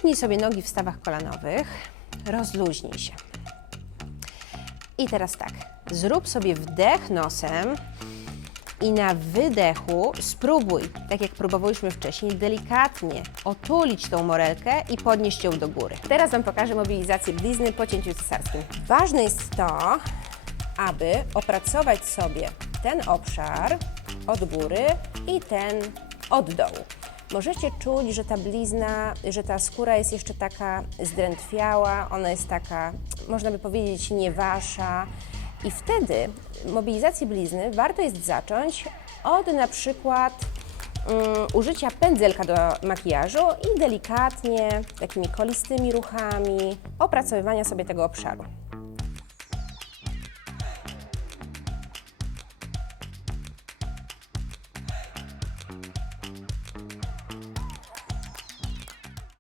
Upnij sobie nogi w stawach kolanowych, rozluźnij się. I teraz tak, zrób sobie wdech nosem i na wydechu spróbuj, tak jak próbowałyśmy wcześniej, delikatnie otulić tą morelkę i podnieść ją do góry. Teraz Wam pokażę mobilizację blizny po cięciu cesarskim. Ważne jest to, aby opracować sobie ten obszar od góry i ten od dołu. Możecie czuć, że ta blizna, że ta skóra jest jeszcze taka zdrętwiała, ona jest taka, można by powiedzieć, nie wasza. I wtedy mobilizację blizny warto jest zacząć od na przykład mm, użycia pędzelka do makijażu i delikatnie, takimi kolistymi ruchami opracowywania sobie tego obszaru.